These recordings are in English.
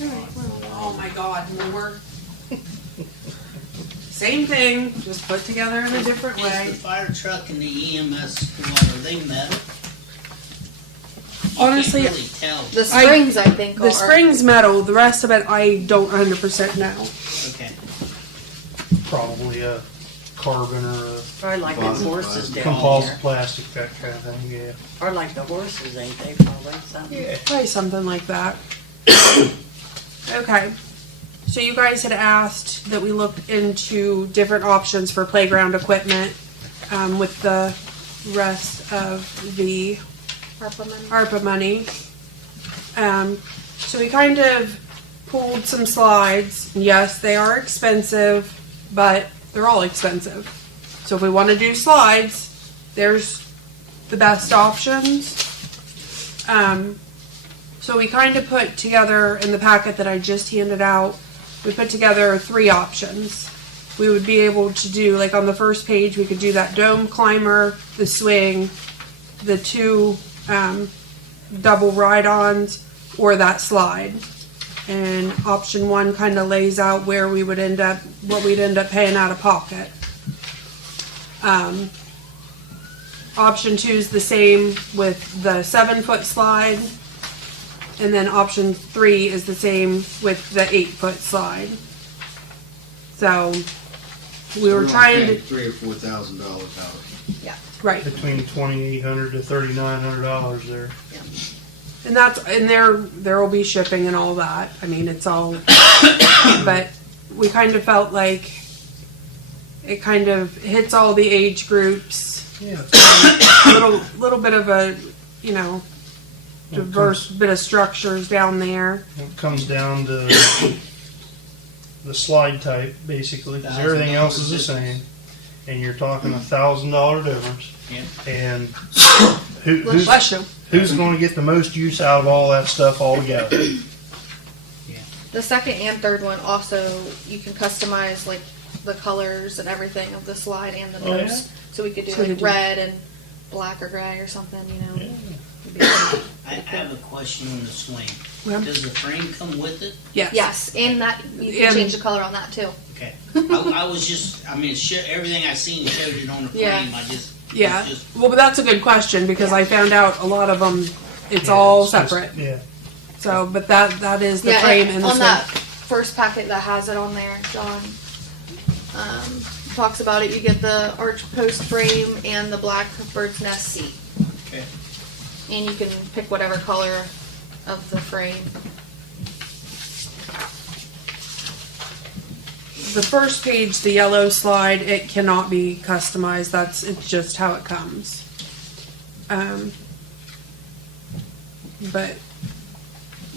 Oh my God, more. Same thing, just put together in a different Is way. the fire truck and the EMS squad, are they metal? Honestly, You can't really tell. The springs, I think, the are. spring's metal, the rest of it I don't 100% know. Okay. Probably a carbon or Or like the Composite horses plastic. a down composite there. plastic, that kind of thing, yeah. Or like the horses, ain't they? Probably something. Yeah. Probably something like that. Okay. So you guys had asked that we looked into different options for playground equipment with the rest of the ARPA money. So we kind of pulled some slides. Yes, they are expensive, but they're all expensive. So if we want to do slides, there's the best options. So we kind of put together in the packet that I just handed out, we put together 3 options. We would be able to do, like on the first page, we could do that dome climber, the swing, the 2 double ride-ons, or that slide. And option 1 kind of lays out where we would end up, what we'd end up paying out of pocket. Option 2 is the same with the 7-foot slide. And then option 3 is the same with the 8-foot slide. So we were trying to, $3,000 or $4,000 out. right. Between $2,800 to $3,900 there. And that's, and there will be shipping and all that. I mean, it's all, but we kind of felt like it kind of hits all the age groups. Yeah. Little bit of a, you know, diverse bit of structures down there. It comes down to the slide type, basically, because everything else is the same. And you're talking $1,000 difference. Yeah. And Bless you. who's going to get the most use out of all that stuff all together? The second and third one also, you can customize like the colors and everything of the slide and the Oh, doors. So we could do So they like do- red and black or gray or something, you know. I have a question on the swing. Yeah. Does the frame come with it? Yes. Yes, and that you can And- change the color on that too. Okay. I was just, I mean, everything I seen showed it on the frame. Yeah. I just, Yeah. it's just, Well, but that's a good question because I found out a lot of them, it's all It's just- separate. Yeah. So, but that is the Yeah, frame and and the on swing. that first packet that has it on there, John talks about it. You get the arch post frame and the black bird's nest seat, okay. and you can pick whatever color of the frame. The first page, the yellow slide, it cannot be customized. It's just how it comes. But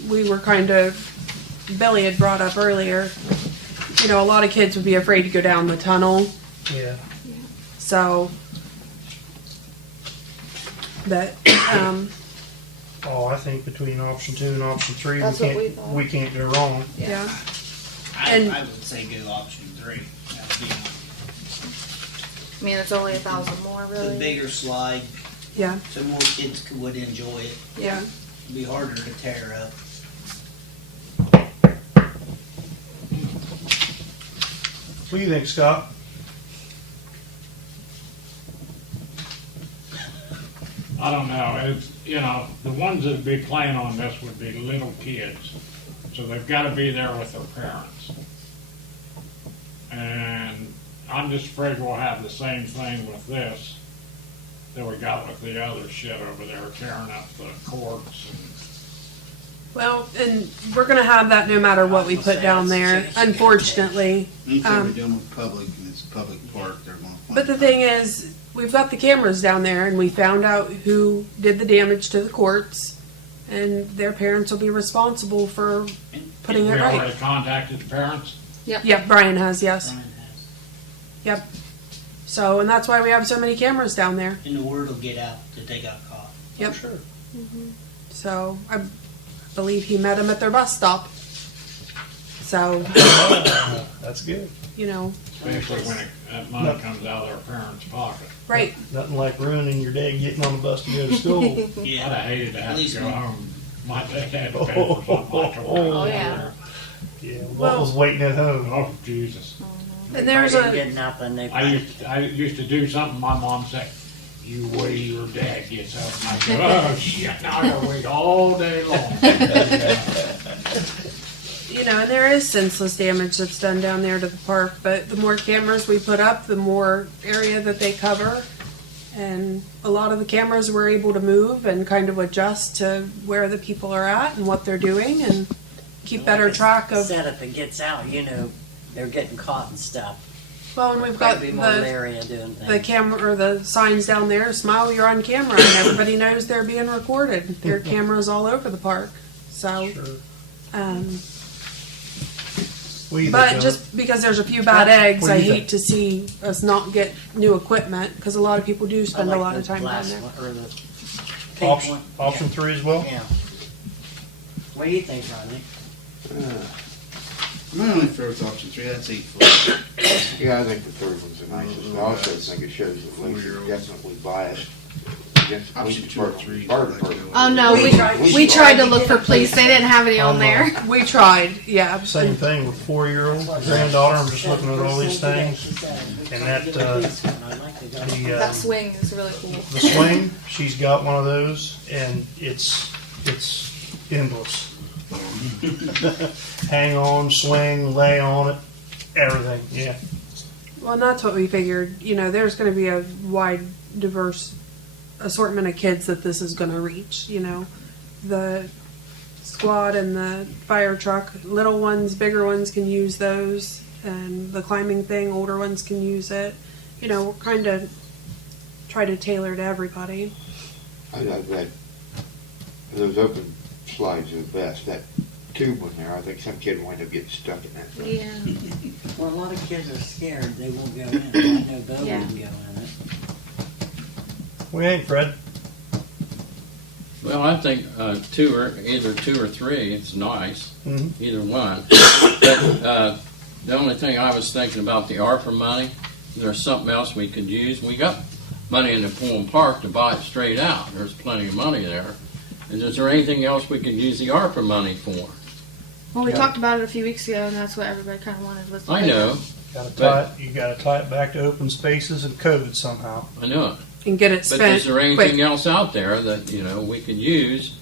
we were kind of, Billy had brought up earlier, you know, a lot of kids would be afraid to go down the tunnel. Yeah. So, but, Oh, I think between option 2 and option 3, That's what we thought. we can't go wrong. yeah. I And- would say go option 3. That'd be I mean, it's only 1,000 more, the really. bigger slide, Yeah, so more kids would enjoy it. yeah. It'd be harder to tear up. What do you think, Scott? I don't know, it's, you know, the ones that'd be playing on this would be little kids, so they've gotta be there with their parents. And I'm just afraid we'll have the same thing with this that we got with the other shit over there, tearing up the courts and. Well, and we're gonna have that no matter what we put down there, unfortunately. Anytime you're dealing with public and it's a public park, they're gonna find But the thing is, we've got the cameras down there and we found out who did the damage to the courts and their parents will be responsible for putting it We right. already contacted the parents? Yep, Brian has, yes. Brian has. Yep. So, and that's why we have so many cameras down there. And the word will get out that they got caught. Yep. Sure. So, I believe he met him at their bus stop. So, That's good. you know, Especially when that money comes out of their parents' pocket. right. Nothing like ruining your day getting on the bus to go to school. Yeah. I'd have hated to At have to least go one. home My dad had to pay for something like a Oh, yeah. Yeah, what Well- was waiting at home? Oh, Jesus. And there's They didn't a get nothing. They I used to do something, my mom said, you wait till your dad gets up. And I said, oh, shit, now I gotta wait all day long. and there is senseless damage that's done down there to the park, but the more cameras we put up, the more area that they cover. And a lot of the cameras we're able to move and kind of adjust to where the people are at and what they're doing and keep better track of. Said if it gets out, they're getting caught and stuff. Well, and we've got Probably more the area doing the things. camera or the signs down there, smile, you're on camera, and everybody knows they're being recorded. There are cameras all over the park. So, Sure. We either but don't- just because there's a few bad eggs, What do I you hate think? to see us not get new equipment because a lot of people do I spend like a lot of the time down glass there. one, or the pink option, one. option 3 as well. Yeah. What do you think, Rodney? My only favorite is option 3, that's 8 foot. Yeah, I think the third one's the nicest. I also think it shows the police are definitely biased against the Option police 2 or department. 3. Fire department. Oh no, We we tried- tried to look for police. They didn't have any on there. We tried, yeah. Same thing with 4-year-old granddaughter. I'm just looking at all these things. And that, That swing is really cool. the swing, she's got one of those, and it's endless. Hang on, swing, lay on it, everything. Yeah. Well, and that's what we figured. There's going to be a wide, diverse assortment of kids that this is going to reach. The squad and the fire truck, little ones, bigger ones can use those, and the climbing thing, older ones can use it. We're kind of try to tailor to everybody. I like that. Those open slides are the best. That tube one there, I think some kid will wind up getting stuck in that thing. Yeah. Well, a lot of kids are scared. They won't go in. I know Bo Yeah. wouldn't go in it. We ain't, Fred. Well, I think either two or three. It's nice, Mhm. either one. But the only thing I was thinking about the ARPA money, there's something else we could use. We got money in the pool and park to buy it straight out. There's plenty of money there. And is there anything else we could use the ARPA money for? Well, we Yeah. talked about it a few weeks ago, and that's what everybody kind of wanted. Was the I know, You gotta tie it back to open spaces and code somehow. I know it. And get it But spent is there anything quick. else out there that we could use?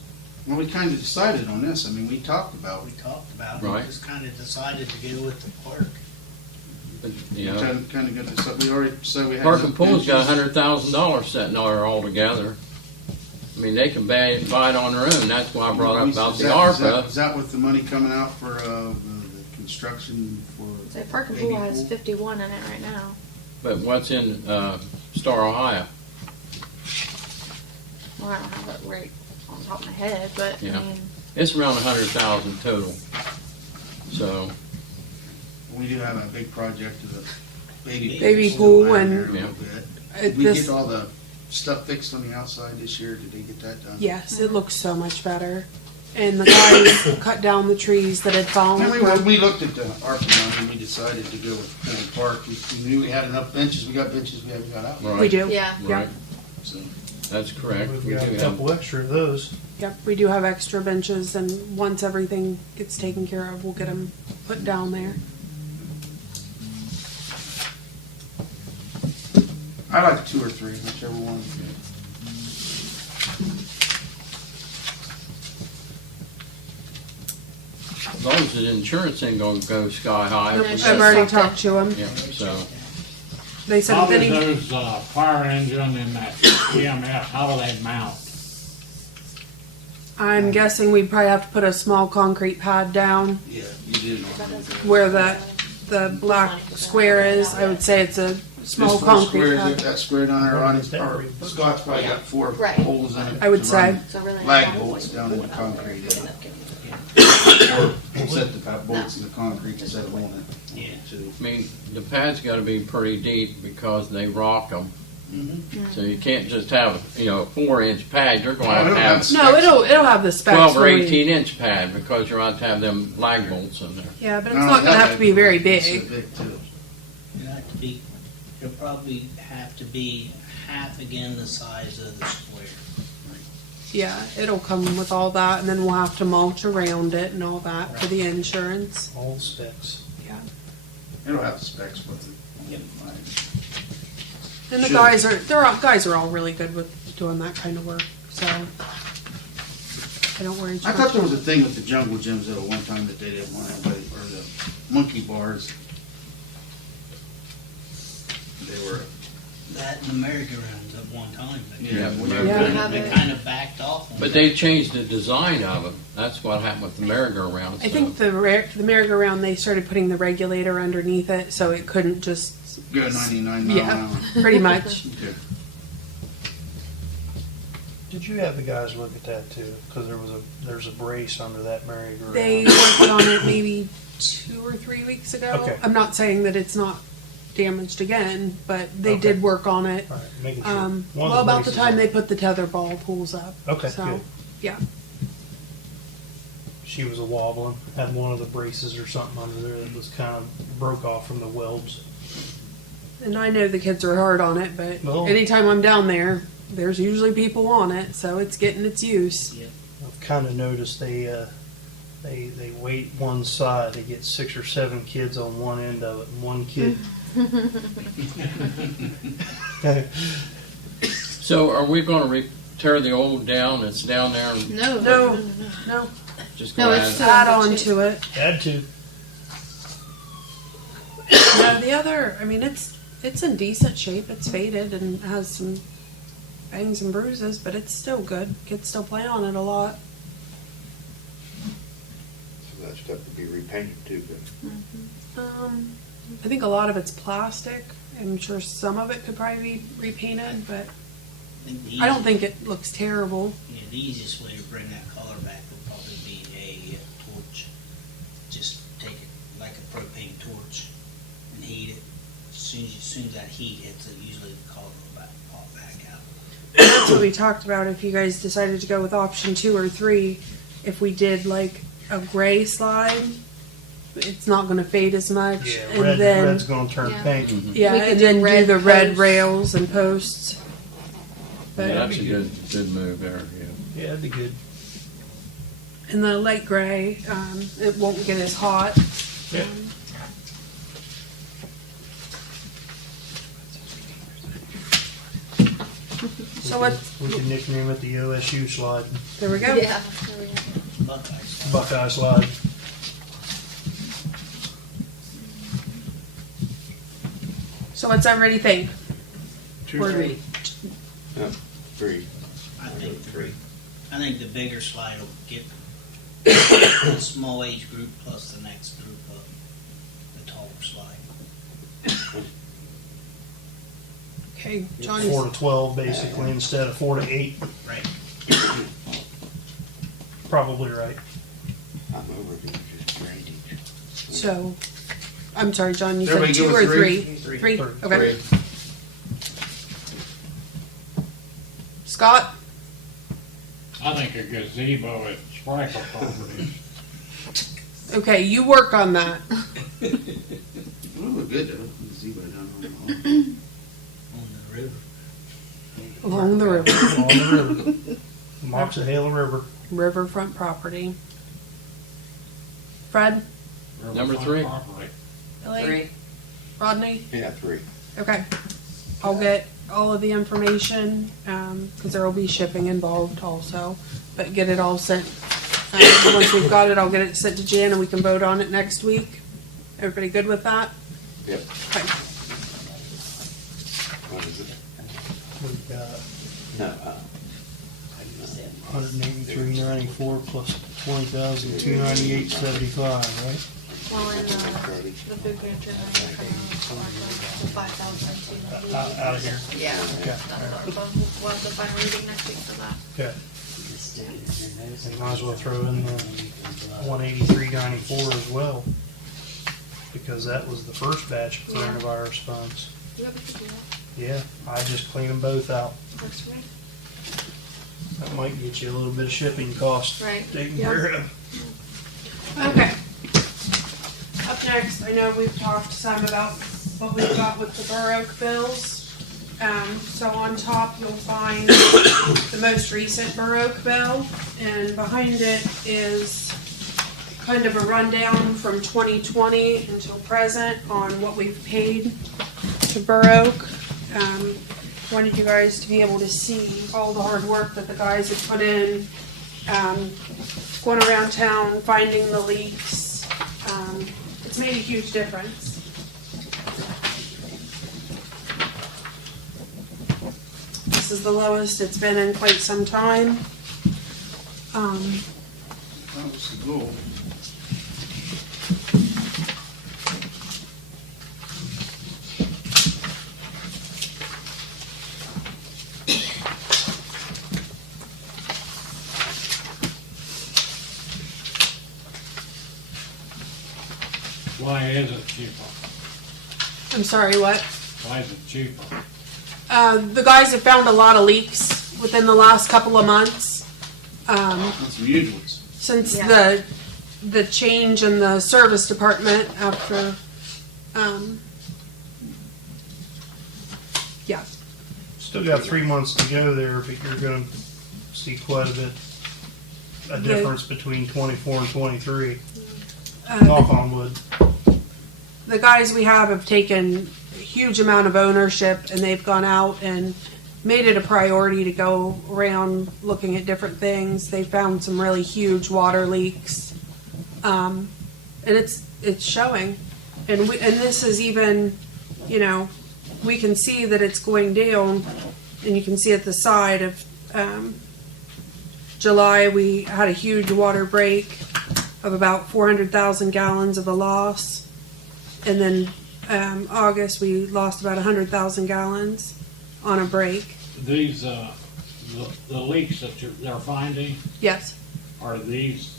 Well, we kind of decided on this. I mean, we talked about We it. talked about, Right. we just kind of decided to go with the park. But, We kind of got this, we already said we had. Park enough and Pool's got benches. $100,000 sitting there all together. I mean, they can buy it on their own. That's why I brought up about Is the that- ARPA. Is that with the money coming out for the construction for? So Park and baby Pool has pool? 51 in it right now. But what's in Star, Ohio? Well, I don't have it right on top of my head, but Yeah. I mean, It's around 100,000 total. So, We do have a big project of the baby. Baby still pool lying there and- a little bit. Uh, Did we this- get all the stuff fixed on the outside this year? Did they get that done? Yes, it looks so much better. And the guys cut down the trees that had fallen. And when we looked at the ARPA money and we decided to go with Pool and Park, we knew we had enough benches. We got benches we haven't got out. right. We do. yeah. Right. So That's correct. We We've do got a have. couple extra of those. Yep, we do have extra benches, and once everything gets taken care of, we'll get them put down there. I like 2 or 3, whichever one. As long as the insurance ain't gonna go sky high. No, if we she's got- I've already talked to- talked to them. Yeah, so, They said How if does any, those fire engine and that EMS, how do they mount? I'm guessing we'd probably have to put a small concrete pad down Yeah, you did. where the black square is. I would say it's a small Just 4 concrete squares, pad. that square down there, Ronnie's, or Scott's probably got 4 Right. holes in it. I would to say. run So really, lag bolts down in the concrete. Or set the bolts in the concrete instead of on it. Yeah. Too. I mean, the pad's gotta be pretty deep because they rock them. So you can't just have, a 4-inch pad. You're going to have to have No, it'll have the specs. 12 or when we- 18-inch pad because you're going to have them lag bolts in there. Yeah, but it's not going to have to be very It's so big. big too. It'll probably have to be half again the size of the square. Yeah, it'll come with all that, and then we'll have to mulch around it and all that for the insurance. All the specs. Yeah. It'll have specs with it. And the Should. guys are all really good with doing that kind of work, so I don't worry too I much. thought there was a thing with the jungle gyms though, one time that they didn't want anybody, or the monkey bars. They were, That and the merry-go-rounds at one time. yeah. Yeah. They kind of backed off on But that. they changed the design of them. That's what happened with the merry-go-round. I think the merry-go-round, they started putting the regulator underneath it, so it couldn't just, Go 99 mile an yeah, hour. pretty much. Okay. Did you have the guys look at that too? Because there's a brace under that merry-go-round. They worked on it maybe 2 or 3 weeks ago. Okay. I'm not saying that it's not damaged again, but they Okay. did work on it. All right, making sure. Well, One of the about the braces time on- they put the tetherball pools up. Okay, So, good. yeah. She was a wobbling, had one of the braces or something under there that was kind of broke off from the welds. And I know the kids are hard on it, but No. anytime I'm down there, there's usually people on it, so it's getting its use. I've kind of noticed they weight one side. They get 6 or 7 kids on one end of it, and one kid. So are we gonna tear the old down that's down there and No, no, just No, go it's ahead? still- add on to it. Had to. No, the other, I mean, it's in decent shape. It's faded and has some bangs and bruises, but it's still good. Kids still play on it a lot. So that stuff would be repainted too, but I think a lot of it's plastic. I'm sure some of it could probably be repainted, but I don't think it looks terrible. Yeah, the easiest way to bring that color back would probably be a torch. Just take it like a propane torch and heat it. As soon as that heat hits it, usually the color will pop back out. That's what we talked about. If you guys decided to go with option 2 or 3, if we did like a gray slide, it's not going to fade as much. Yeah, and red's then going to turn Yeah. pink. yeah, We could and do then do red the red posts. rails and posts. But Yeah, that's a good move there, yeah. Yeah, that'd be good. in the light gray, it won't get as hot. Yeah. So what? We can nickname it the OSU slide, There we go. Yeah. There we go. Buckeyes. Buckeye slide. So what's everybody think? 2, We're- 3. three. I think three. I think the bigger slide will get the small age group plus the next group of the taller slide. Okay, Johnny's 4 to 12 basically instead of 4 to 8. Right. Probably right. I'm over here just drainage. so. I'm sorry, John. You said Everybody 2 give or us 3? three? 3. Three. Okay. Scott. I think a gazebo at Sprinkle Properties. Okay, you work on that. Well, we're good though. Gazebo down on the On the river. Along the river, On the river. Moxahale River. riverfront property. Fred, Number Riverfront 3. Property. Billy, Rodney. Yeah, 3. Okay, I'll get all of the information because there will be shipping involved also. But get it all sent. Once we've got it, I'll get it sent to Jan and we can vote on it next week. Everybody good with that? Yep. Okay. What is it? We've got No, 183.94 plus 20,298.75, right? Well, in the food pantry, the 5,002. Out of here. Yeah. Okay. We'll have the final reading next week for that. Okay. And might as well throw in the 183.94 as well, because that was the first batch of Yeah. coronavirus funds. Yeah, we could do that. Yeah, I just cleaned them both out. Works for me. That might get you a little bit of shipping cost Right. taken Yeah. care of. Okay. Up next, I know we've talked some about what we've got with the Borough bills. So on top, you'll find the most recent Baroque bill, and behind it is kind of a rundown from 2020 until present on what we've paid to Baroque. Wanted you guys to be able to see all the hard work that the guys have put in, going around town, finding the leaks. It's made a huge difference. This is the lowest it's been in quite some time. That was the goal. Why is it cheaper? I'm sorry, what? Why is it cheaper? The guys have found a lot of leaks within the last couple of months. That's unusual. Since Yeah. the change in the service department after, yeah. Still got 3 months to go there, but you're gonna see quite a bit, a difference between 24 and 23. Knock on wood. The guys we have taken a huge amount of ownership, and they've gone out and made it a priority to go around looking at different things. They found some really huge water leaks, and it's showing. And this is even, we can see that it's going down, and you can see at the side of July we had a huge water break of about 400,000 gallons of a loss, and then August we lost about 100,000 gallons on a break. These, the leaks that they're finding, Yes. are these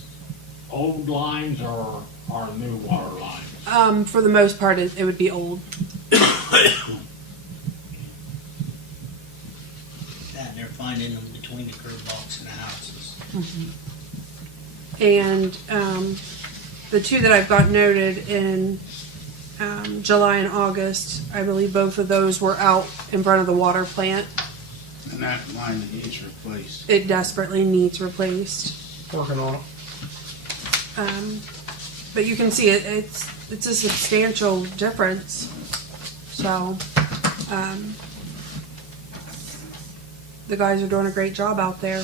old lines or are new water lines? For the most part, it would be old. That, and they're finding them between the curb box and the houses. And the two that I've got noted in July and August, I believe both of those were out in front of the water plant. And that line that needs replaced. It desperately needs replaced. Working on it. But you can see it's a substantial difference. So the guys are doing a great job out there.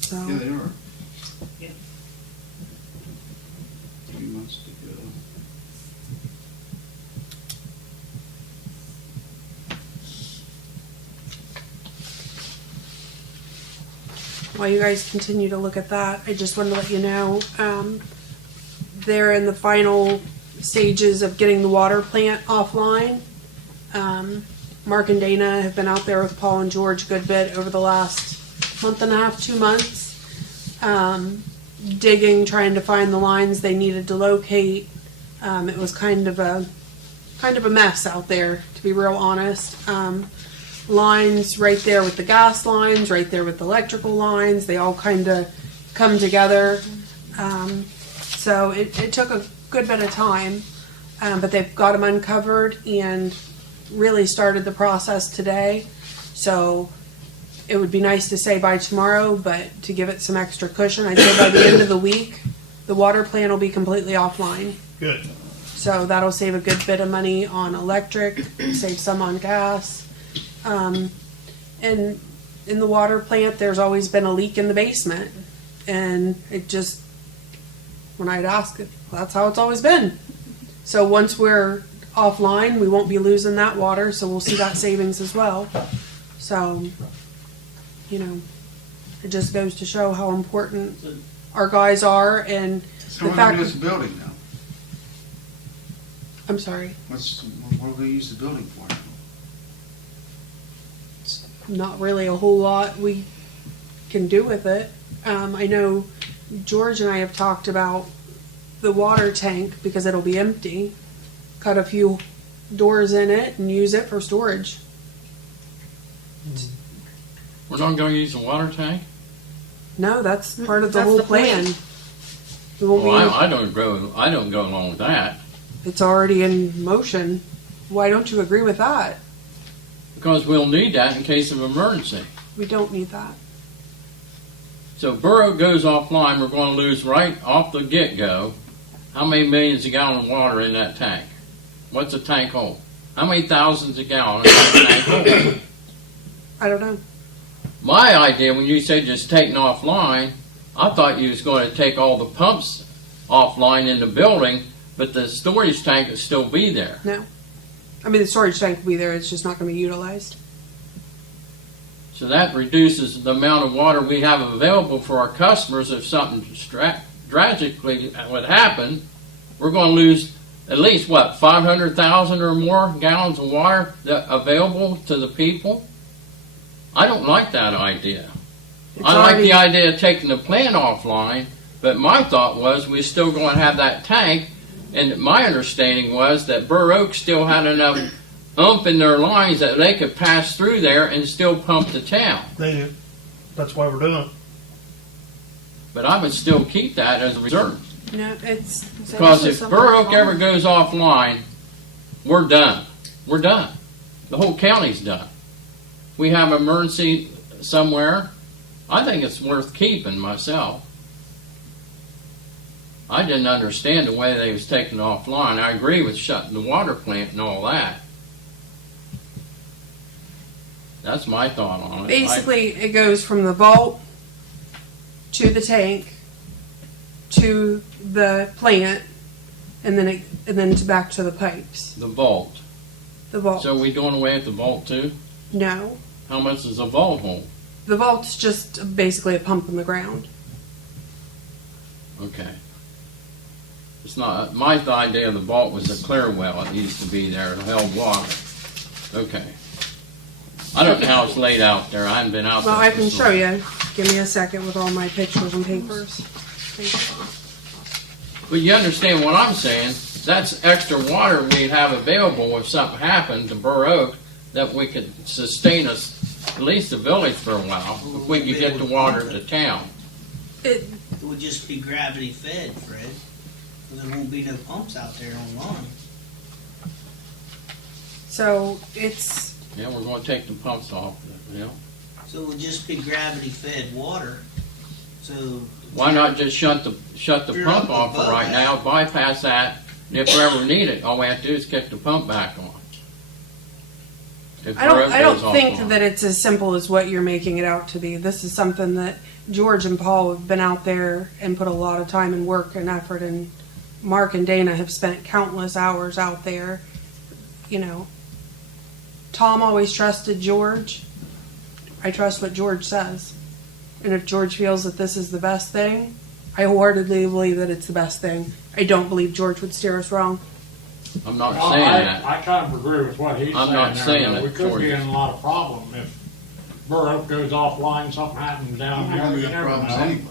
So. Yeah, they are. Yeah. 3 months to go. While you guys continue to look at that, I just wanted to let you know they're in the final stages of getting the water plant offline. Mark and Dana have been out there with Paul and George a good bit over the last month and a half, 2 months, digging, trying to find the lines they needed to locate. It was kind of a mess out there, to be real honest. Lines right there with the gas lines, right there with the electrical lines. They all kind of come together. So it took a good bit of time, but they've got them uncovered and really started the process today. So it would be nice to say by tomorrow, but to give it some extra cushion, I'd say by the end of the week, the water plant will be completely offline. Good. So that'll save a good bit of money on electric, save some on gas. And in the water plant, there's always been a leak in the basement. And it just, when I'd ask it, that's how it's always been. So once we're offline, we won't be losing that water, so we'll see that savings as well. So, it just goes to show how important our guys are, and So the what fact do we use the building now? I'm sorry, What do we use the building for now? not really a whole lot we can do with it. I know George and I have talked about the water tank, because it'll be empty. Cut a few doors in it and use it for storage. We're not gonna use the water tank? No, that's part of the That's whole the point. plan. We won't Well, be, I don't go along with that. it's already in motion. Why don't you agree with that? Because we'll need that in case of emergency. We don't need that. So if Borough goes offline, we're going to lose right off the get-go. How many millions of gallons of water in that tank? What's a tank hold? How many thousands of gallons does a tank hold? I don't know. My idea, when you said just taking offline, I thought you was going to take all the pumps offline in the building, but the storage tank would still be there. No. I mean, the storage tank will be there. It's just not going to be utilized. So that reduces the amount of water we have available for our customers. If something tragically would happen, we're going to lose at least, 500,000 or more gallons of water available to the people? I don't like that idea. I like the idea of taking the plant offline, but my thought was we're still going to have that tank, and my understanding was that Burr Oak still had enough oomph in their lines that they could pass through there and still pump the town. They do. That's why we're doing it. But I would still keep that as a reserve. No, it's Because if Burr Oak ever goes offline, we're done. We're done. The whole county's done. We have an emergency somewhere. I think it's worth keeping myself. I didn't understand the way they was taking it offline. I agree with shutting the water plant and all that. That's my thought on it. basically it goes from the vault to the tank to the plant, and then back to the pipes. The vault. The vault. So are we doing away with the vault too? No, How much is a vault hold? the vault's just basically a pump in the ground. Okay. It's not, my idea of the vault was a clear well. It used to be there. It held water. Okay. I don't know how it's laid out there. I haven't been out there. Well, I can for so show long. you. Give me a second with all my pictures and papers. But you understand what I'm saying? That's extra water we'd have available if something happened to Burr Oak that we could sustain us, at least the village for a while, if we could get the water to town. It, It would just be gravity fed, Fred. There won't be no pumps out there online. so it's Yeah, we're going to take the pumps off. You know? So it would just be gravity fed water. So Why not just shut the You're pump up off for above right that. now, bypass that, and if we ever need it, all we have to do is kick the pump back on. If I don't Burr Oak I don't goes think offline. that it's as simple as what you're making it out to be. This is something that George and Paul have been out there and put a lot of time and work and effort, and Mark and Dana have spent countless hours out there. You know, Tom always trusted George. I trust what George says. And if George feels that this is the best thing, I wholeheartedly believe that it's the best thing. I don't believe George would steer us wrong. I'm not Well, saying that. I kind of agree with what he's I'm saying not there. saying that we that, could be George. in a lot of problem if Burr Oak goes offline, something happens down We're there. gonna You get never problems know. anyway.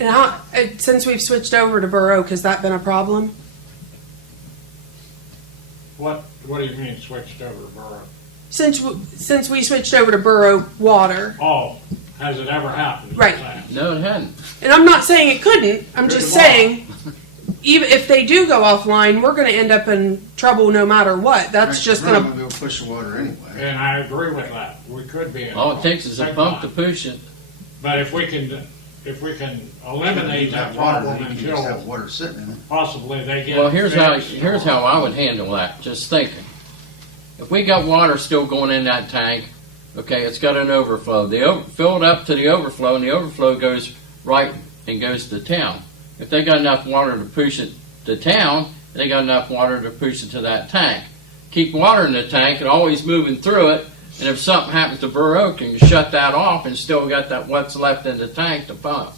And how, since we've switched over to Burr Oak, has that been a problem? What do you mean switched over to Burr Oak? Since we switched over to Burr Oak water, Oh, has it ever happened? Right. No, it hadn't. and I'm not saying it couldn't, I'm just tomorrow. saying, even if they do go offline, we're going to end up in trouble no matter what. That's just We're not going to. gonna be able to push the water anyway. And I agree with that. We could be in. All it takes is a big pump to time. push it. But if we can eliminate that water, problem then you can just have until water sitting in it. possibly they get. Well, here's fixed how or- I would handle that. Just thinking, if we got water still going in that tank, okay, it's got an overflow. Fill it up to the overflow, and the overflow goes right and goes to town. If they got enough water to push it to town, they got enough water to push it to that tank. Keep water in the tank and always moving through it. And if something happens to Burr Oak, you can shut that off and still got that what's left in the tank to pump.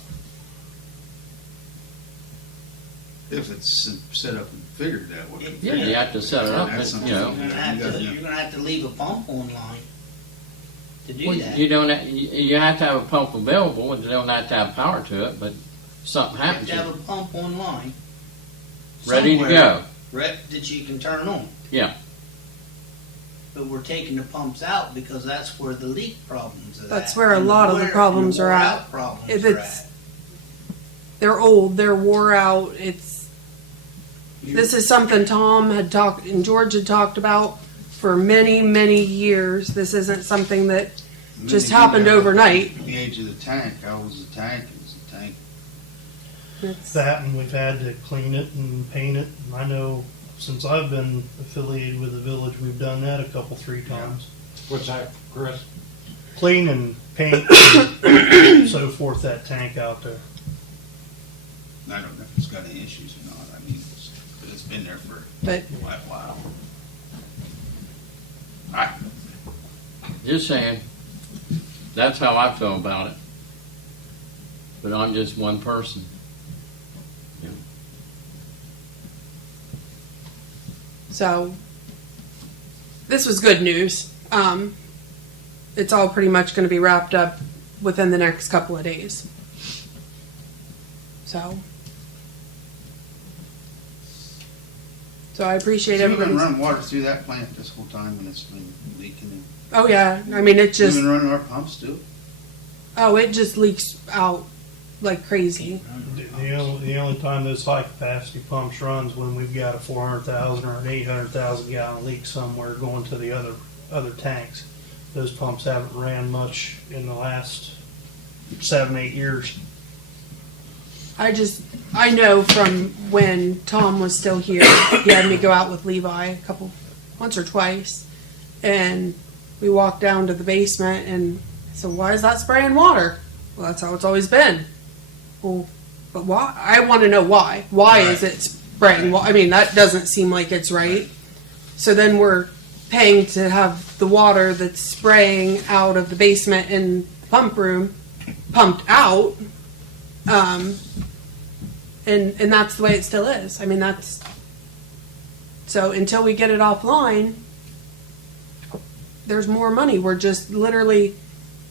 If it's set up and figured that way. Yeah, you have to set it up, That's but, something you know. You're gonna have to leave a pump online to do Well, that. you don't. You have to have a pump available, and you don't have to have power to it. But if something You have happens, to have a pump online. ready to somewhere, go. That you can turn on. Yeah. But we're taking the pumps out because that's where the leak problems are. That's at, where a and lot of the where- problems and are wore at. out problems If are it's- at. They're old, they're wore out. This is something Tom had talked and George had talked about for many, many years. This isn't something that And then just you get happened there, overnight. The age of the tank, how was the tank? It was the tank. It's- That, and we've had to clean it and paint it. And I know since I've been affiliated with the village, we've done that a couple, 3 times. What's that, Chris? Clean and paint and so forth that tank out there. I don't know if it's got any issues or not. I mean, it's been there for But quite a while. Just saying, that's how I feel about it. But I'm just one person. so this was good news. It's all pretty much going to be wrapped up within the next couple of days. So I appreciate So we've been everybody's. running water through that plant this whole time when it's been leaking. And Oh yeah, I mean it we've just. been running our pumps too. Oh, it just leaks out like crazy. The only time those high capacity pumps runs when we've got a 400,000 or an 800,000 gallon leak somewhere going to the other tanks. Those pumps haven't ran much in the last 7-8 years. I know from when Tom was still here, he had me go out with Levi once or twice, and we walked down to the basement and so why is that spraying water? Well, that's how it's always been. Well, but why? I want to know why. Why is it spraying water? I mean, that doesn't seem like it's right. So then we're paying to have the water that's spraying out of the basement and pump room pumped out. And that's the way it still is. I mean, so until we get it offline, there's more money. We're just literally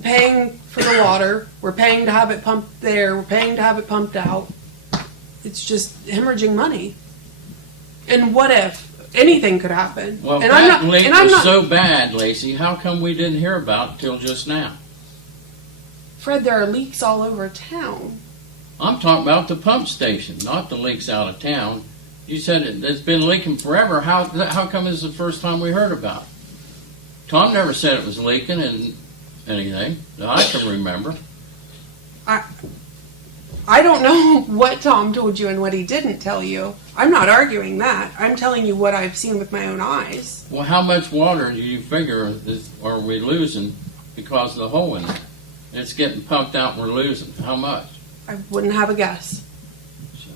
paying for the water. We're paying to have it pumped there. We're paying to have it pumped out. It's just hemorrhaging money. And what if anything could happen? Well, and that leak and I'm was not, so bad, Lacey, how come we didn't hear about it till just now? Fred, there are leaks all over town. I'm talking about the pump station, not the leaks out of town. You said it's been leaking forever. How come this is the first time we heard about it? Tom never said it was leaking and anything that I can remember. I don't know what Tom told you and what he didn't tell you. I'm not arguing that. I'm telling you what I've seen with my own eyes. Well, how much water do you figure are we losing because of the hole in it? It's getting pumped out and we're losing. How much? I wouldn't have a guess. So,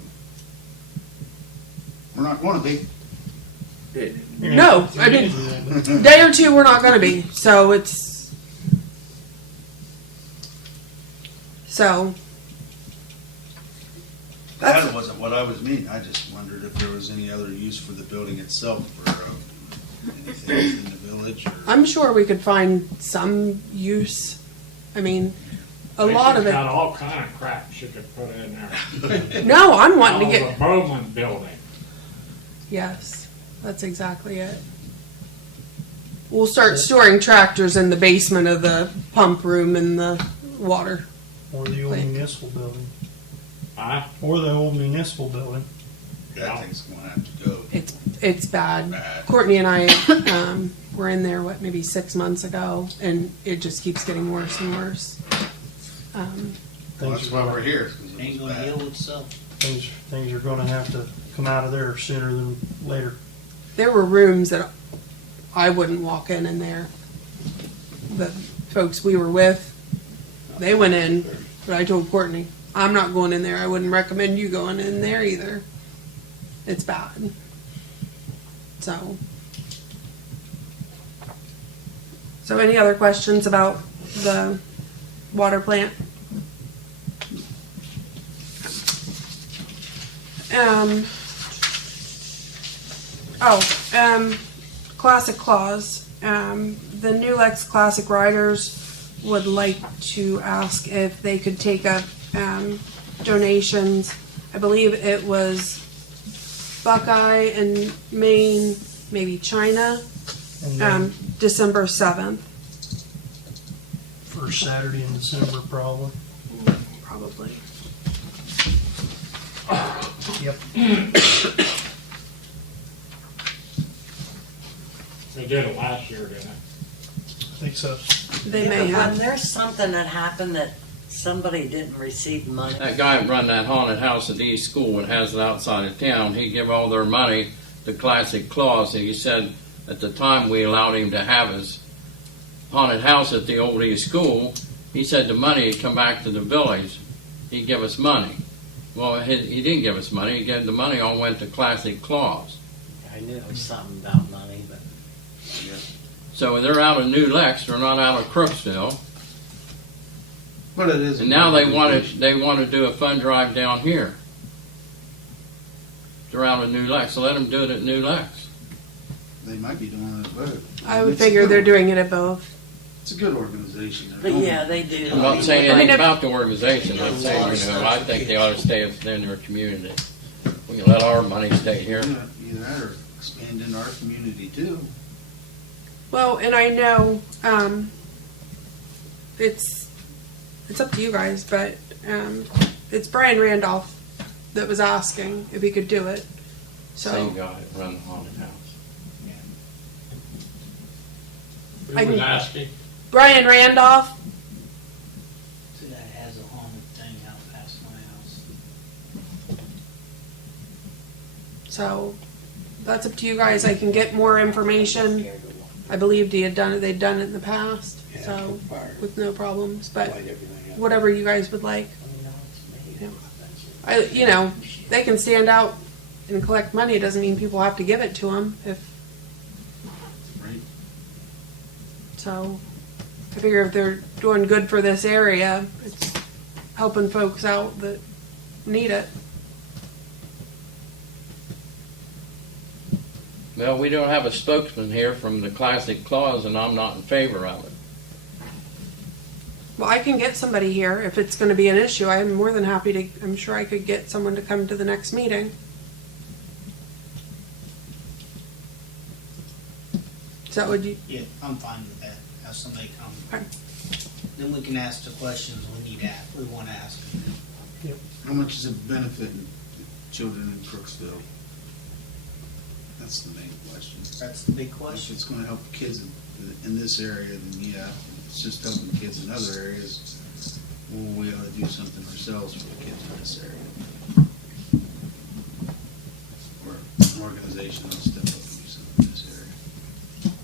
We're not going to be. No, I mean, day or two we're not going to be. So That wasn't what I was meaning. I just wondered if there was any other use for the building itself for anything within the village. Or I'm sure we could find some use. I mean, a lot of She's it. got all kind of crap she could put in there. No, I'm wanting to Oh, get. the Bowman building. Yes, that's exactly it. We'll start storing tractors in the basement of the pump room and the water. Or the old Like- municipal building. Or the old municipal building. that thing's going to have to go. It's bad. Bad. Courtney and I were in there maybe 6 months ago, and it just keeps getting worse and worse. Well, Things that's are why gonna- we're here. 'Cause it Ain't was gonna bad. heal itself. Things are going to have to come out of there sooner than later. There were rooms that I wouldn't walk in there. The folks we were with, they went in, but I told Courtney, I'm not going in there. I wouldn't recommend you going in there either. It's bad. So any other questions about the water plant? Classic Claus. The New Lex Classic Riders would like to ask if they could take up donations. I believe it was Buckeye and Maine, maybe China, And then December 7th, first Saturday in December, probably. probably. Yep. They did it last year, didn't it? I think so. They Yeah, may but when have. there's something that happened that somebody didn't receive money. That guy that run that haunted house at the East School that has it outside of town, he give all their money to Classic Claus, and he said at the time we allowed him to have his haunted house at the old East School, he said the money would come back to the village. He'd give us money. Well, he didn't give us money. He gave the money all went to Classic Claus. I knew it was something about money, but So they're out of New Lex. They're not out of Crooksville. But it is. And now they want to do a fund drive down here. They're out of New Lex. So let them do it at New Lex. They might be doing it at both. I would It's a figure good- they're doing it at both. It's a good organization. but yeah, they do. I'm not saying I mean, anything if- about the organization. I'm saying, I think they ought to stay within their community. We can let our money stay here. Either that or expand into our community too. Well, and I know it's up to you guys, but it's Brian Randolph that was asking if he could do it. Same So guy that run the haunted house. Who I was can- asking? Brian Randolph, So that has a haunted thing out past my house. so that's up to you guys. I can get more information. I believed they'd done it in the past, so with no problems. But whatever you guys would like. They can stand out and collect money. It doesn't mean people have to give it to them. Right. So I figure if they're doing good for this area, it's helping folks out that need it. Well, we don't have a spokesman here from the Classic Claus, and I'm not in favor of it. Well, I can get somebody here if it's going to be an issue. I'm more than happy to. I'm sure I could get someone to come to the next meeting. Is that what you? Yeah, I'm fine with that. Have somebody come. Okay. Then we can ask the questions we want to ask. How much is it benefiting the children in Crooksville? That's the main question. That's the big If question. it's gonna help kids in this area, then yeah. If it's just helping kids in other areas, well, we ought to do something ourselves for the kids in this area. Or an organization will step up and do something in this area.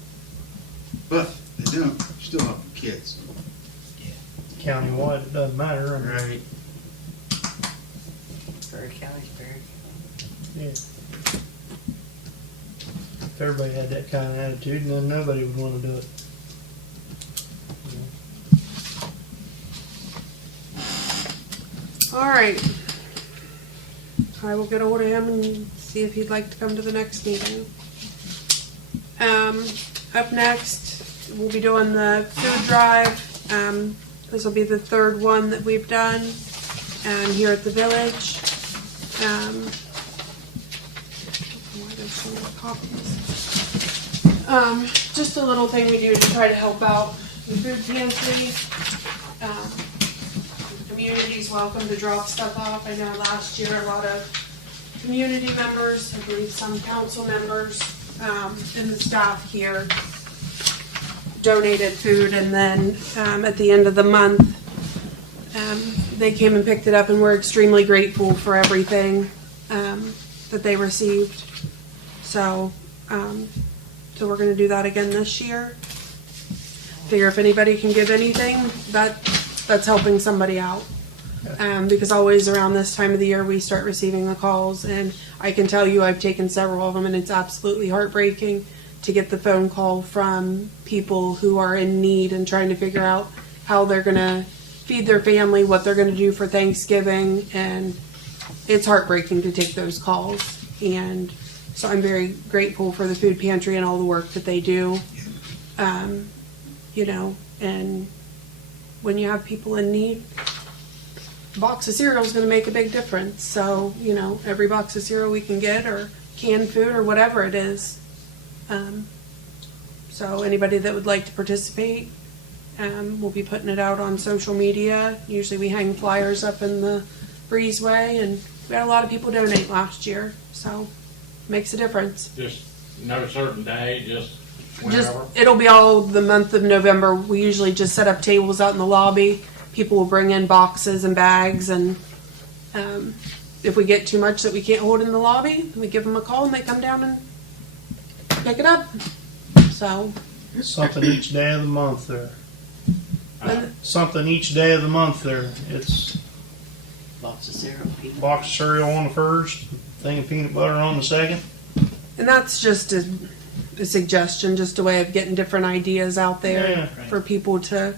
But they don't, they're still helping kids. Countywide, it doesn't matter. I mean, Right. Berry County's Berry yeah. If everybody had that kind of attitude, then nobody would want to do it. All right. I will get ahold of him and see if he'd like to come to the next meeting. Up next, we'll be doing the food drive. This will be the third one that we've done here at the village. Why there's so many copies. Just a little thing we do to try to help out the food pantry. Community's welcome to drop stuff off. I know last year a lot of community members, I believe some council members, and the staff here donated food, and then at the end of the month they came and picked it up, and we're extremely grateful for everything that they received. So we're going to do that again this year. Figure if anybody can give anything, that's helping somebody out. Because always around this time of the year we start receiving the calls, and I can tell you I've taken several of them, and it's absolutely heartbreaking to get the phone call from people who are in need and trying to figure out how they're going to feed their family, what they're going to do for Thanksgiving, and it's heartbreaking to take those calls. And so I'm very grateful for the food pantry and all the work that they do. And when you have people in need, a box of cereal is going to make a big difference. So, every box of cereal we can get, or canned food, or whatever it is. So anybody that would like to participate, we'll be putting it out on social media. Usually we hang flyers up in the breezeway, and we had a lot of people donate last year, so it makes a difference. Just no certain day, just Just, whenever. it'll be all the month of November. We usually just set up tables out in the lobby. People will bring in boxes and bags, and if we get too much that we can't hold in the lobby, we give them a call and they come down and pick it up. So, Something each day of the month there. and Something each day of the month there. It's Box of cereal, peanut. box of cereal on the first, thing of peanut butter on the second. that's just a suggestion, just a way of getting different ideas out there Yeah. for people to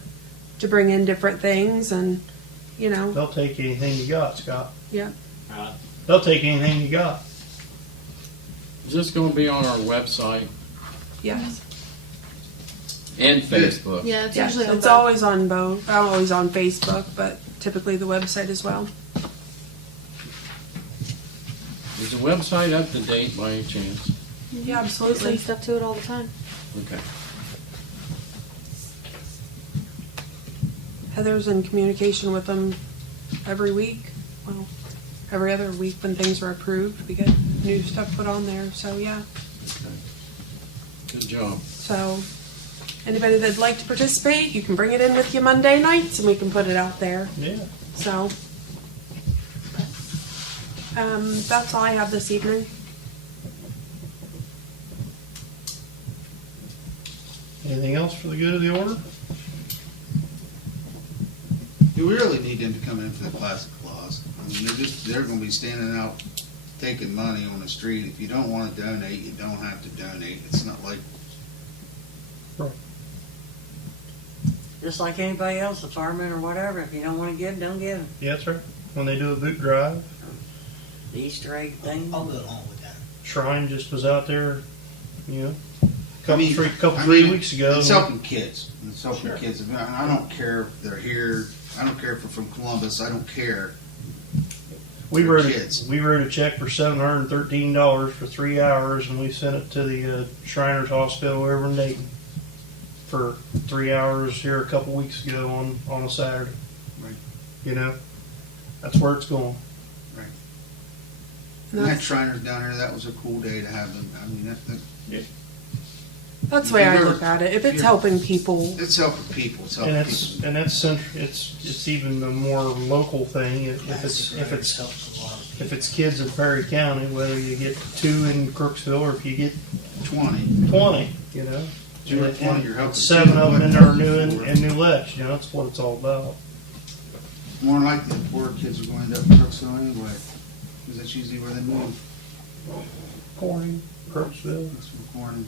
bring in different things, and you know, They'll take anything you got, Scott. yeah. They'll take anything you got. Is this gonna be on our website Yes. and Facebook? Yeah, it's Yeah, usually on it's both. always on both. Always on Facebook, but typically the website as well. Is the website up to date by any chance? Yeah, We absolutely. send stuff to it all the time. Okay. Heather's in communication with them every week. Well, every other week when things are approved, we get new stuff put on there. So yeah. Good job. So anybody that'd like to participate, you can bring it in with you Monday nights, and we can put it out there. Yeah. So that's all I have this evening. Anything else for the good of the order? Do we really need them to come in for the plastic laws? I mean, they're gonna be standing out taking money on the street. If you don't wanna donate, you don't have to donate. It's not like, Just like anybody else, a fireman or whatever. If you don't want to give, don't give. Yeah, that's right. When they do a boot drive, The Easter egg thing. I'll go along with that. Shrine just was out there, you know, I mean, three weeks ago. it's helping kids. It's helping kids. I don't care if they're here. I don't care if they're from Columbus. I don't care. We for wrote kids. we wrote a check for $713 for 3 hours, and we sent it to the Shriners Hospital over in Dayton for 3 hours here a couple weeks ago on a Saturday. Right. You know, that's where it's going. And We had that's, Shriners down there. That was a cool day to have them. I mean, that's the way I You're- look at it. If it's you're- helping people, it's helping people. It's helping And people. it's even a more local thing. If it's kids in Perry County, whether you get 2 in Crooksville or if you get 20, you know. 2 or 20, you're helping 7 of them in there are new people. and new left. You know, that's what it's all about. More than likely, the poor kids are going to end up in Crooksville anyway, because that's usually where they move. Corning, Crooksville, That's where corn.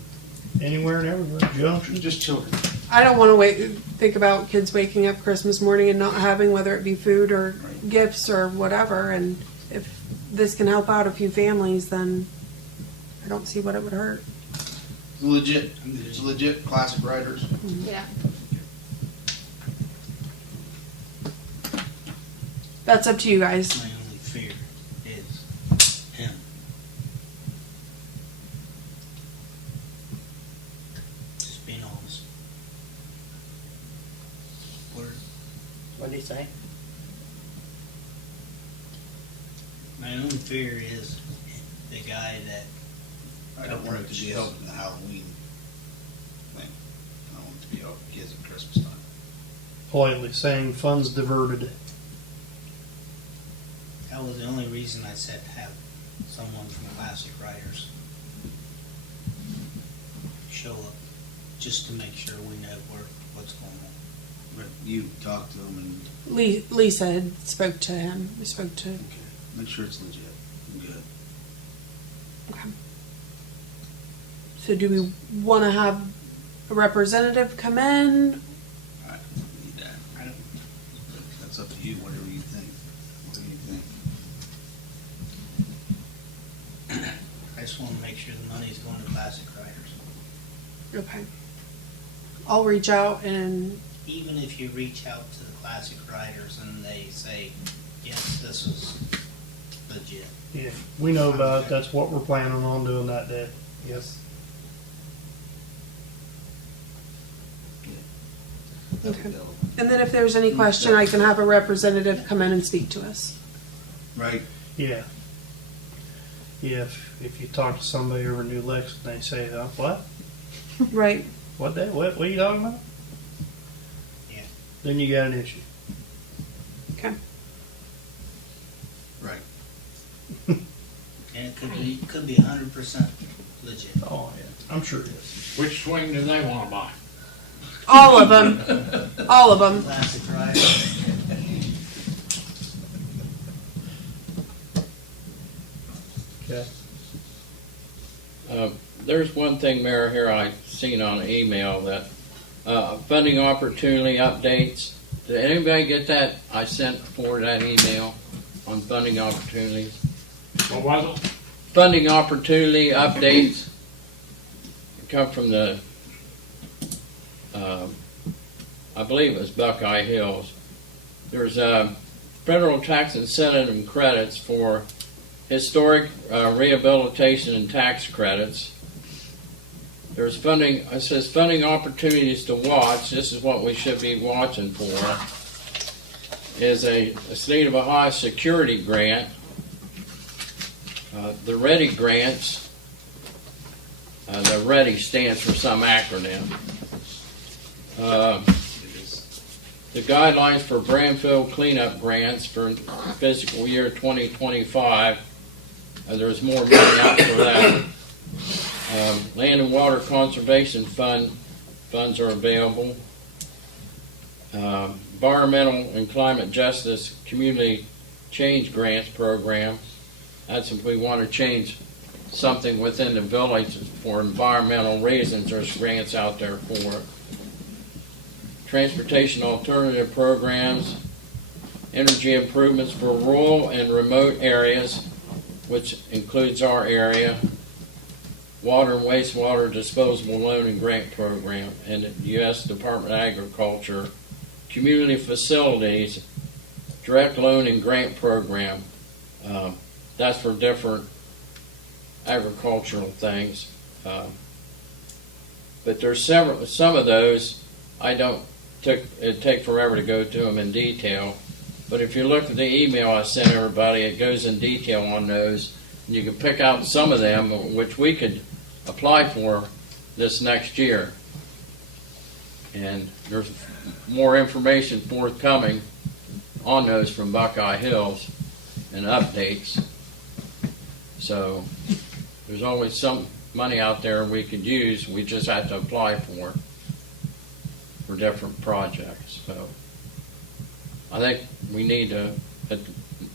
anywhere and everywhere. Junction. Just children. I don't want to think about kids waking up Christmas morning and not having, whether it be food or gifts or whatever. And if this can help out a few families, then I don't see what it would hurt. It's legit classic writers. Yeah. That's up to you guys. My only fear is him. Just being honest. What did he say? My only fear is the guy that I don't want it to be helping the Halloween thing. I don't want it to be helping kids at Christmas time. Politely saying funds diverted. That was the only reason I said have someone from Classic Writers show up, just to make sure we know what's going on. But you talk to them and Lisa had spoke to him. We spoke to. make sure it's legit and good. Okay. So do we want to have a representative come in? I don't need that. But that's up to you, whatever you think. What do you think? I just want to make sure the money's going to Classic Writers. Okay. I'll reach out and Even if you reach out to the Classic Writers and they say, yes, this is legit. Yeah, we know about it. That's what we're planning on doing that day. Yes. Okay. And then if there's any question, I can have a representative come in and speak to us. Right. Yeah. Yeah, if you talk to somebody over in New Lexington, they say, what? Right. What are you talking about? Yeah. Then you got an issue. Right. And it could be 100% legit. Oh, yeah. I'm sure it is. Which swing do they wanna buy? All of them. All of them. Classic, right? Okay. There's one thing, Mayor, here I seen on an email that funding opportunity updates. Did anybody get that? I sent for that email on funding opportunities. What was it? Funding opportunity updates come from the, I believe it was Buckeye Hills. There's federal tax incentive and credits for historic rehabilitation and tax credits. There's funding, it says funding opportunities to watch. This is what we should be watching for. Is a state of Ohio security grant. The READY grants, the READY stands for some acronym. The guidelines for Brandfield cleanup grants for fiscal year 2025. There's more money out for that. Land and Water Conservation funds are available. Environmental and Climate Justice Community Change Grants Program. That's if we want to change something within the village for environmental reasons. There's grants out there for it. Transportation alternative programs, energy improvements for rural and remote areas, which includes our area, water and wastewater disposable loan and grant program, and the U.S. Department of Agriculture, community facilities, direct loan and grant program. That's for different agricultural things. But there's some of those it'd take forever to go to them in detail. But if you look at the email I sent everybody, it goes in detail on those. And you can pick out some of them which we could apply for this next year. And there's more information forthcoming on those from Buckeye Hills and updates. So there's always some money out there we could use. We just have to apply for different projects. So I think we need to,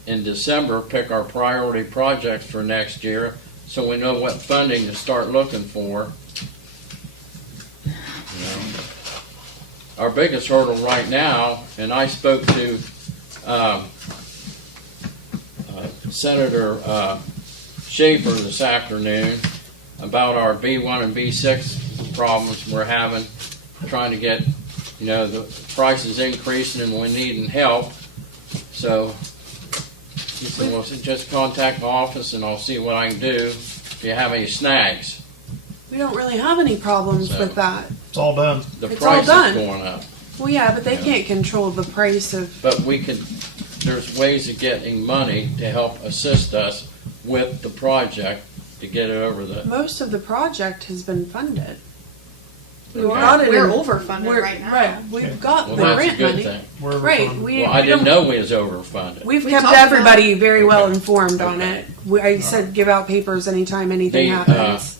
in December, pick our priority projects for next year so we know what funding to start looking for. You know, our biggest hurdle right now, and I spoke to Senator Schaefer this afternoon about our B1 and B6 problems we're having, trying to get, the prices increasing and we're needing help. So he said, well, just contact my office and I'll see what I can do if you have any snags. We don't really have any problems with that. It's all done. The It's price all is done. going up. Well, yeah, but they can't control the price of. But there's ways of getting money to help assist us with the project to get it over the. Most of the project has been funded. Okay. We're overfunded right now. Right, we've got Well, the that's a grant good money. thing. We're Right, refunded. we. Well, I we didn't don't- know we was overfunded. We've We kept talked about everybody very well Okay. informed on Okay. it. I said give out papers anytime anything The, happens.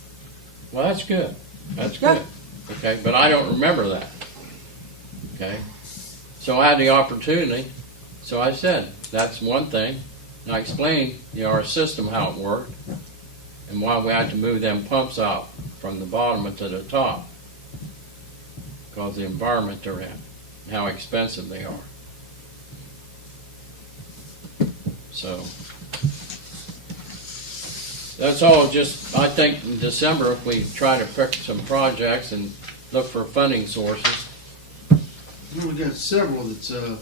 Well, that's good. That's Yeah. good. Okay, but I don't remember that. Okay, so I had the opportunity. So I said that's one thing, and I explained our system how it worked and why we had to move them pumps out from the bottom to the top because of the environment they're in, and how expensive they are. So that's all. Just I think in December, if we try to pick some projects and look for funding sources. We got several that's in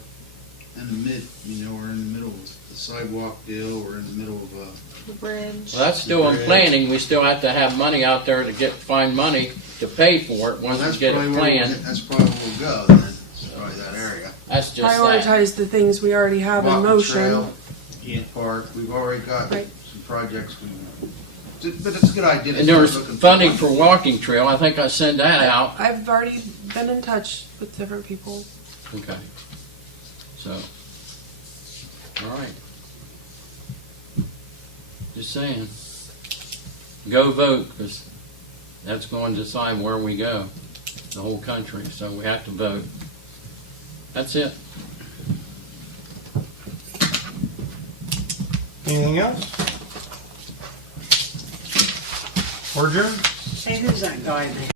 the we're in the middle of the sidewalk deal, we're in the middle of The bridge. Well, that's still in planning. We still have to have money out there to find money to pay for it once we get it planned. That's probably where we'll go then, it's probably that area. That's just that. Prioritize the things we already have in Walking motion. trail, Yeah. Park, we've already got Right. some projects But it's a good idea. to And there was start looking funding money. for walking trail. I think I sent that out. I've already been in touch with different people. Okay. So, all right. Just saying. Go vote, because that's going to decide where we go, the whole country. So we have to vote. That's it. Anything else? We're adjourned. Hey, who's that guy, man?